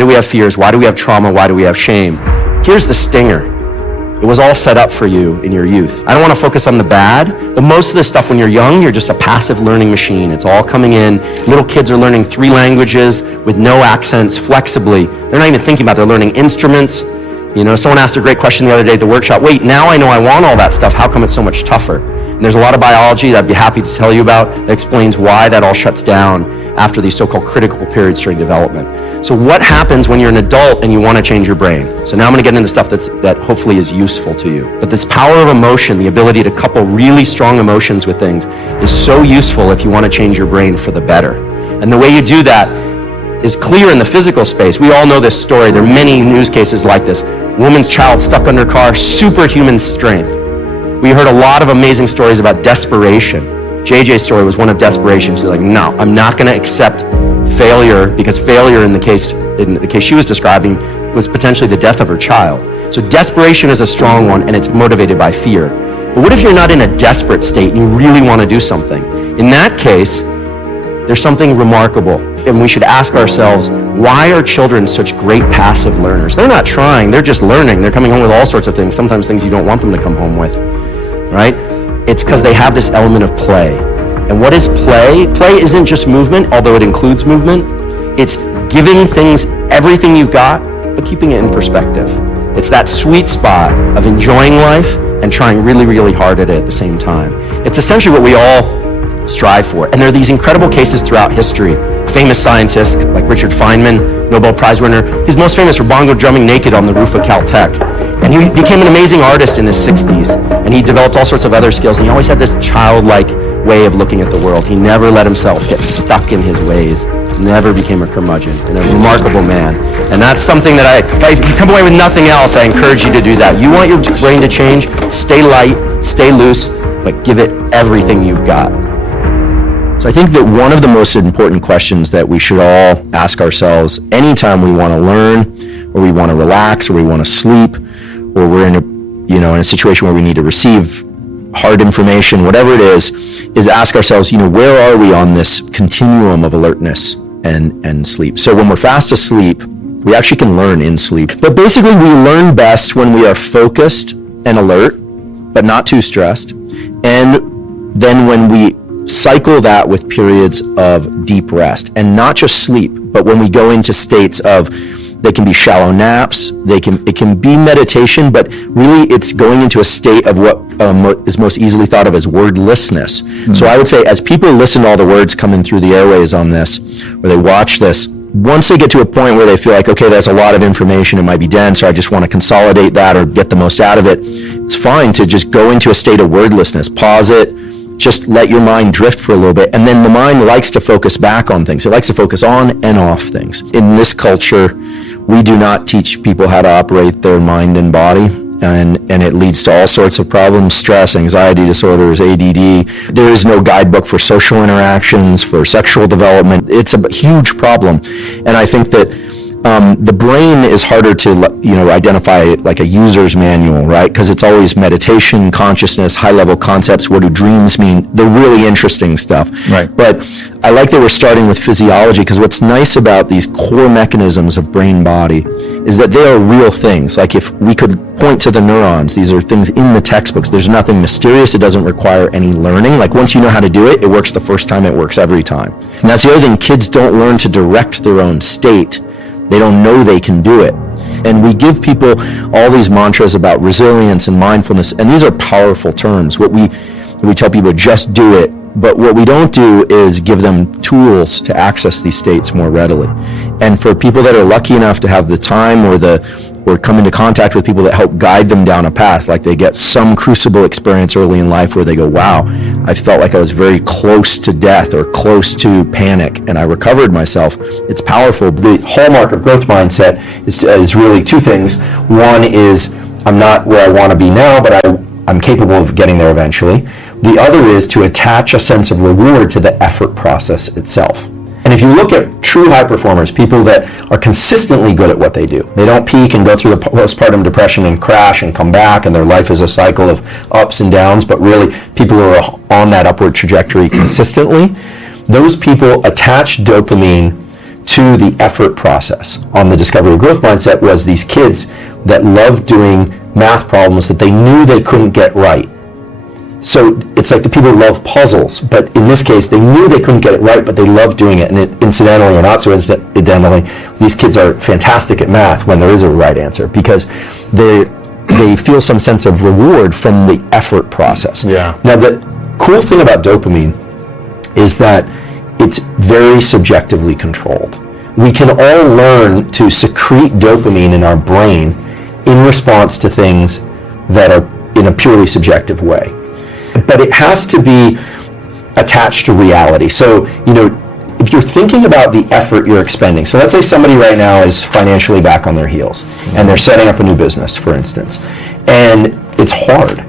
do we have fears? Why do we have trauma? Why do we have shame? Here's the stinger. It was all set up for you in your youth. I don't want to focus on the bad, but most of this stuff when you're young, you're just a passive learning machine. It's all coming in. Little kids are learning 3 languages with no accents, flexibly. They're not even thinking about it. They're learning instruments. You know, someone asked a great question the other day at the workshop. Wait, now I know I want all that stuff. How come it's so much tougher? And there's a lot of biology that I'd be happy to tell you about that explains why that all shuts down after these so-called critical periods during development. So what happens when you're an adult and you want to change your brain? So now I'm going to get into stuff that hopefully is useful to you. But this power of emotion, the ability to couple really strong emotions with things, is so useful if you want to change your brain for the better. And the way you do that is clear in the physical space. We all know this story. There are many news cases like this. Woman's child stuck under car, superhuman strength. We heard a lot of amazing stories about desperation. JJ's story was one of desperation. She's like, no, I'm not going to accept failure, because failure in the case she was describing was potentially the death of her child. So desperation is a strong one, and it's motivated by fear. But what if you're not in a desperate state and you really want to do something? In that case, there's something remarkable, and we should ask ourselves, why are children such great passive learners? They're not trying, they're just learning. They're coming home with all sorts of things, sometimes things you don't want them to come home with, right? It's because they have this element of play. And what is play? Play isn't just movement, although it includes movement. It's giving things everything you've got, but keeping it in perspective. It's that sweet spot of enjoying life and trying really, really hard at it at the same time. It's essentially what we all strive for. And there are these incredible cases throughout history. Famous scientists like Richard Feynman, Nobel Prize winner. He's most famous for bongo drumming naked on the roof of Caltech. And he became an amazing artist in his 60s. And he developed all sorts of other skills. And he always had this childlike way of looking at the world. He never let himself get stuck in his ways. Never became a curmudgeon. And a remarkable man. And that's something that if you come away with nothing else, I encourage you to do that. You want your brain to change? Stay light, stay loose, but give it everything you've got. So I think that one of the most important questions that we should all ask ourselves anytime we want to learn, or we want to relax, or we want to sleep, or we're in a situation where we need to receive hard information, whatever it is ask ourselves, where are we on this continuum of alertness and sleep? So when we're fast asleep, we actually can learn in sleep. But basically we learn best when we are focused and alert, but not too stressed. And then when we cycle that with periods of deep rest, and not just sleep, but when we go into states of, they can be shallow naps, it can be meditation, but really it's going into a state of what is most easily thought of as wordlessness. Mm-hmm. So I would say, as people listen to all the words coming through the airways on this, or they watch this, once they get to a point where they feel like, okay, that's a lot of information, it might be dense, or I just want to consolidate that or get the most out of it, it's fine to just go into a state of wordlessness, pause it, just let your mind drift for a little bit. And then the mind likes to focus back on things. It likes to focus on and off things. In this culture, we do not teach people how to operate their mind and body. And it leads to all sorts of problems, stress, anxiety disorders, ADD. There is no guidebook for social interactions, for sexual development. It's a huge problem. And I think that the brain is harder to identify like a user's manual, right? Because it's always meditation, consciousness, high-level concepts. What do dreams mean? The really interesting stuff. Right. But I like that we're starting with physiology, because what's nice about these core mechanisms of brain-body is that they are real things. Like if we could point to the neurons, these are things in the textbooks. There's nothing mysterious. It doesn't require any learning. Like once you know how to do it, it works the first time, it works every time. And that's the other thing. Kids don't learn to direct their own state. They don't know they can do it. And we give people all these mantras about resilience and mindfulness, and these are powerful terms. What we tell people, just do it. But what we don't do is give them tools to access these states more readily. And for people that are lucky enough to have the time or come into contact with people that help guide them down a path, like they get some crucible experience early in life where they go, wow, I felt like I was very close to death or close to panic, and I recovered myself. It's powerful. The hallmark of growth mindset is really two things. One is, I'm not where I want to be now, but I'm capable of getting there eventually. The other is to attach a sense of reward to the effort process itself. And if you look at true high performers, people that are consistently good at what they do, they don't peak and go through the postpartum depression and crash and come back, and their life is a cycle of ups and downs, but really people who are on that upward trajectory consistently, those people attach dopamine to the effort process on the discovery of growth mindset was these kids that loved doing math problems that they knew they couldn't get right. So it's like the people who love puzzles, but in this case, they knew they couldn't get it right, but they loved doing it. And incidentally or not so incidentally, these kids are fantastic at math when there is a right answer, because they feel some sense of reward from the effort process. Yeah. Now, the cool thing about dopamine is that it's very subjectively controlled. We can all learn to secrete dopamine in our brain in response to things that are in a purely subjective way. But it has to be attached to reality. So, if you're thinking about the effort you're expending, so let's say somebody right now is financially back on their heels and they're setting up a new business, for instance, and it's hard.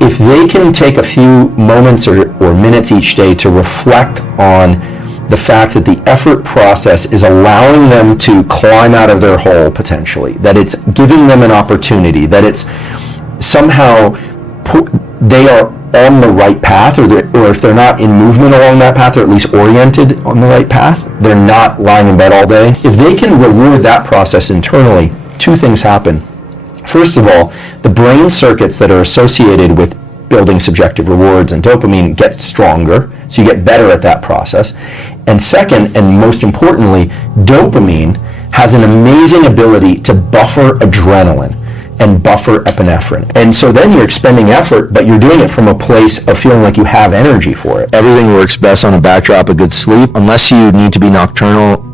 If they can take a few moments or minutes each day to reflect on the fact that the effort process is allowing them to climb out of their hole potentially, that it's giving them an opportunity, that it's somehow they are on the right path, or if they're not in movement along that path, or at least oriented on the right path, they're not lying in bed all day. If they can reward that process internally, two things happen. First of all, the brain circuits that are associated with building subjective rewards and dopamine get stronger, so you get better at that process. And second, and most importantly, dopamine has an amazing ability to buffer adrenaline and buffer epinephrine. And so then you're expending effort, but you're doing it from a place of feeling like you have energy for it. Everything works best on a backdrop of good sleep. Unless you need to be nocturnal,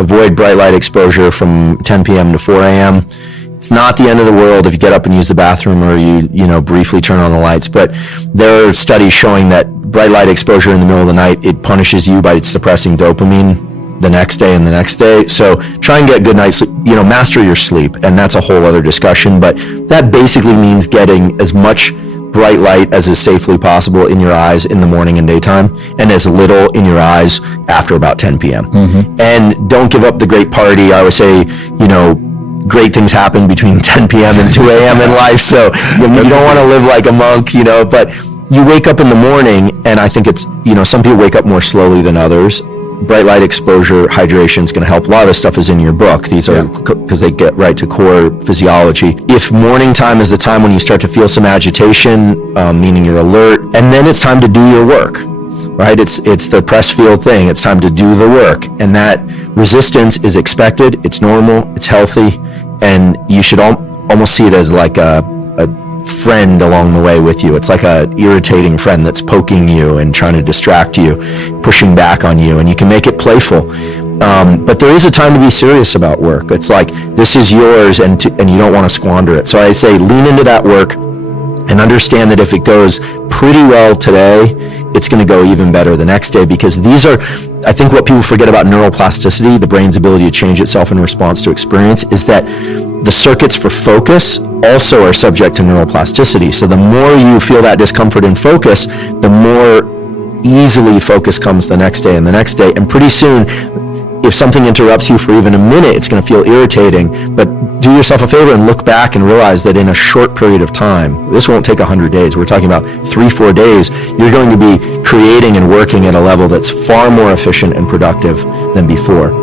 avoid bright light exposure from 10 p.m. to 4 a.m. It's not the end of the world if you get up and use the bathroom or you briefly turn on the lights, but there are studies showing that bright light exposure in the middle of the night, it punishes you by suppressing dopamine the next day and the next day. So try and get good night's sleep, master your sleep, and that's a whole other discussion, but that basically means getting as much bright light as is safely possible in your eyes in the morning and daytime, and as little in your eyes after about 10 p.m. Mm-hmm. And don't give up the great party. I always say, great things happen between 10 p.m. and 2 a.m. in life, so you don't want to live like a monk, but you wake up in the morning, and I think it's, some people wake up more slowly than others. Bright light exposure, hydration is going to help. A lot of this stuff is in your book. These are because they get right to core physiology. If morning time is the time when you start to feel some agitation, meaning you're alert, and then it's time to do your work, right? It's the Pressfield thing. It's time to do the work, and that resistance is expected. It's normal. It's healthy, and you should almost see it as like a friend along the way with you. It's like a irritating friend that's poking you and trying to distract you, pushing back on you, and you can make it playful. But there is a time to be serious about work. It's like, this is yours, and you don't want to squander it. So I say lean into that work and understand that if it goes pretty well today, it's going to go even better the next day, because these are, I think what people forget about neuroplasticity, the brain's ability to change itself in response to experience, is that the circuits for focus also are subject to neuroplasticity. So the more you feel that discomfort in focus, the more easily focus comes the next day and the next day. And pretty soon, if something interrupts you for even a minute, it's going to feel irritating. But do yourself a favor and look back and realize that in a short period of time, this won't take 100 days. We're talking about 3-4 days. You're going to be creating and working at a level that's far more efficient and productive than before.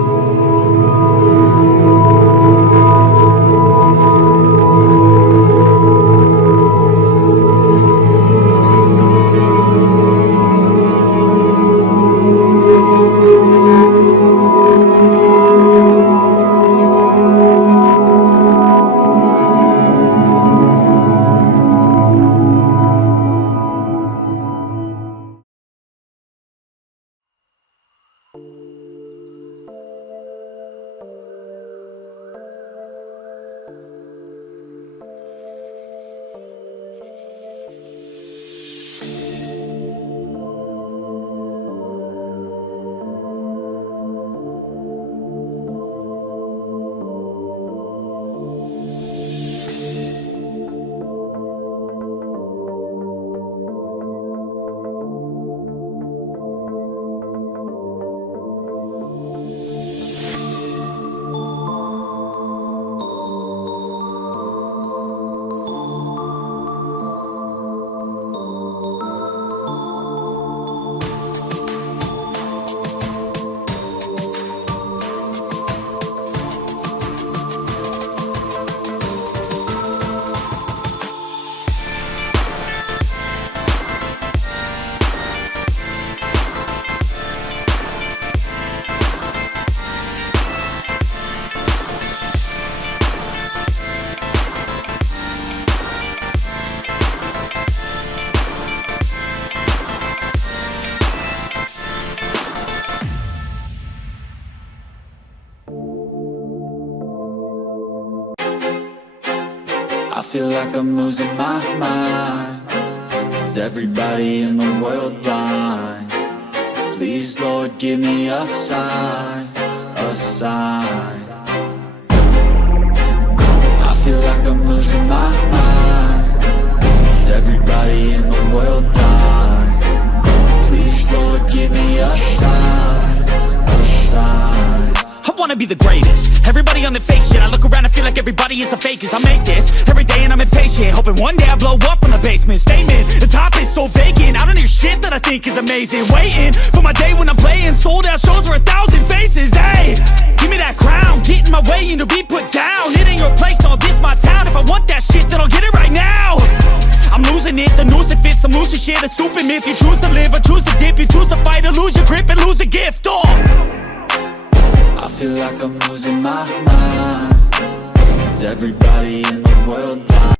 I feel like I'm losing my mind. Is everybody in the world blind? Please, Lord, give me a sign, a sign. I feel like I'm losing my mind. Is everybody in the world blind? Please, Lord, give me a sign, a sign. I wanna be the greatest. Everybody on the fake shit. I look around and feel like everybody is the fakest. I make this every day and I'm impatient, hoping one day I blow up from the basement. Statement, the top is so vacant. I don't hear shit that I think is amazing. Waiting for my day when I'm playing sold out shows for 1,000 faces. Hey, give me that crown, get in my way and to be put down. It ain't your place, no, this my town. If I want that shit, then I'll get it right now. I'm losing it, the noose it fits. I'm losing shit, a stupid myth. You choose to live or choose to dip. You choose to fight or lose your grip and lose a gift. I feel like I'm losing my mind. Is everybody in the world blind?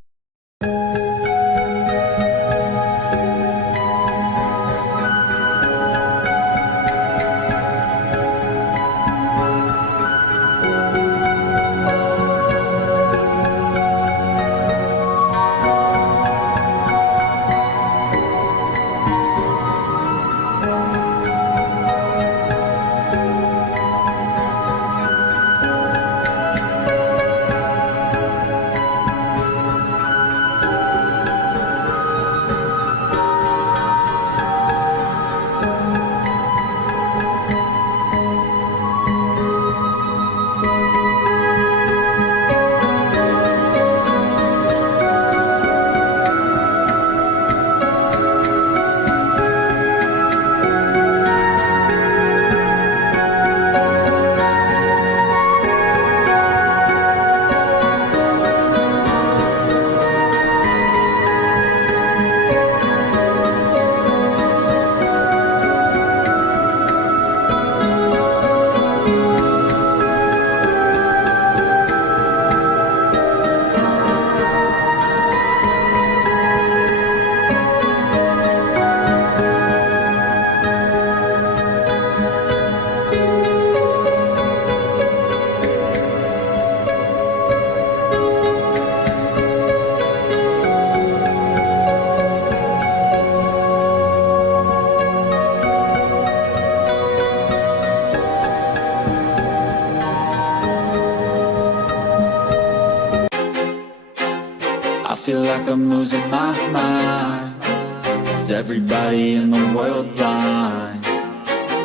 I feel like I'm losing my mind. Is everybody in the world blind?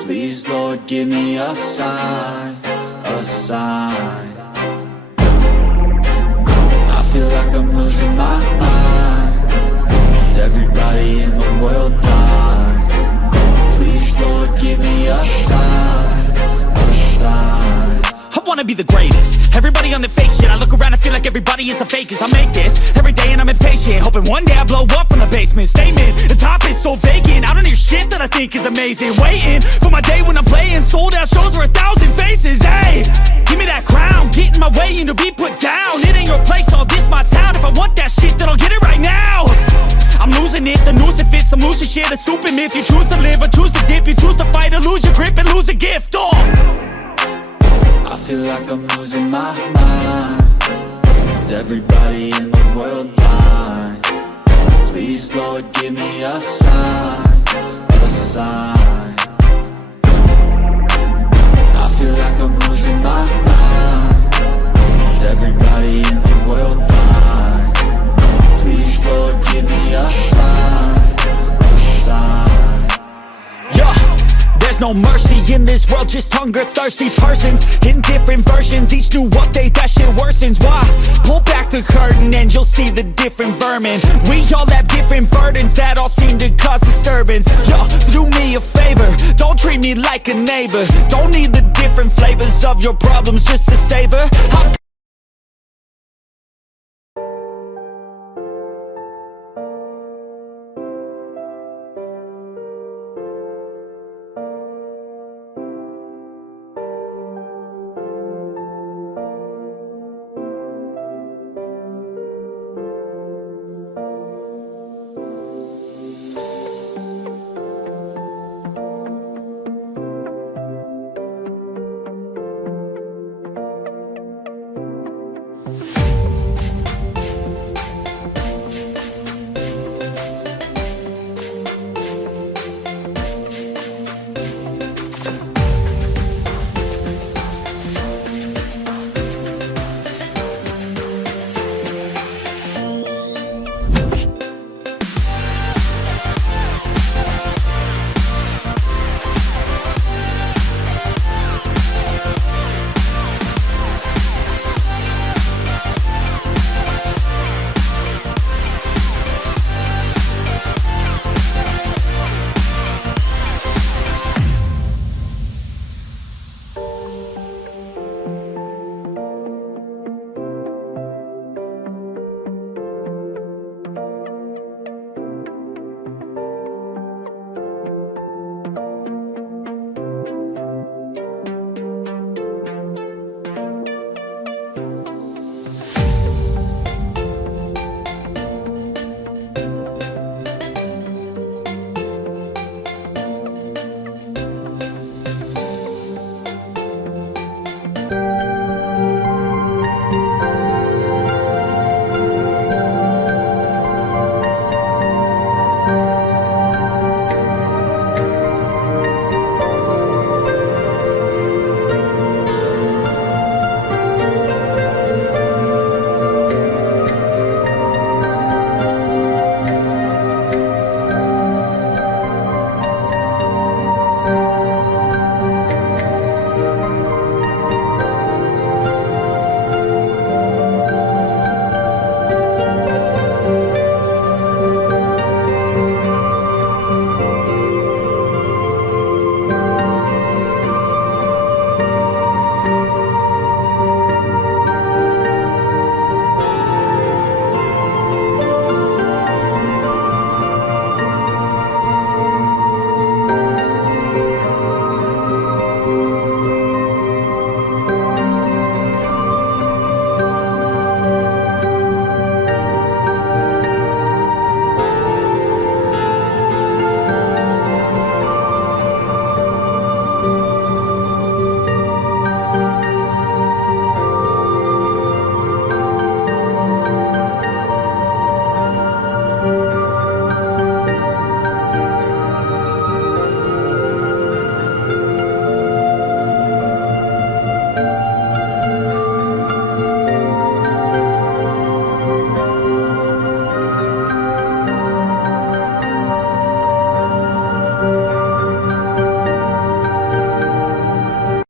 Please, Lord, give me a sign, a sign. I feel like I'm losing my mind. Is everybody in the world blind? Please, Lord, give me a sign, a sign. I wanna be the greatest. Everybody on the fake shit. I look around and feel like everybody is the fakest. I make this every day and I'm impatient, hoping one day I blow up from the basement. Statement, the top is so vacant. I don't hear shit that I think is amazing. Waiting for my day when I'm playing sold out shows for 1,000 faces. Hey, give me that crown, get in my way and to be put down. It ain't your place, no, this my town. If I want that shit, then I'll get it right now. I'm losing it, the noose it fits. I'm losing shit, a stupid myth. You choose to live or choose to dip. You choose to fight or lose your grip and lose a gift. I feel like I'm losing my mind. Is everybody in the world blind? Please, Lord, give me a sign, a sign. I feel like I'm losing my mind. Is everybody in the world blind? Please, Lord, give me a sign, a sign. Yeah. There's no mercy in this world, just hunger-thirsty persons in different versions. Each new update, that shit worsens. Why? Pull back the curtain and you'll see the different vermin. We all have different burdens that all seem to cause disturbance. Yo, so do me a favor, don't treat me like a neighbor. Don't need the different flavors of your problems just to savor.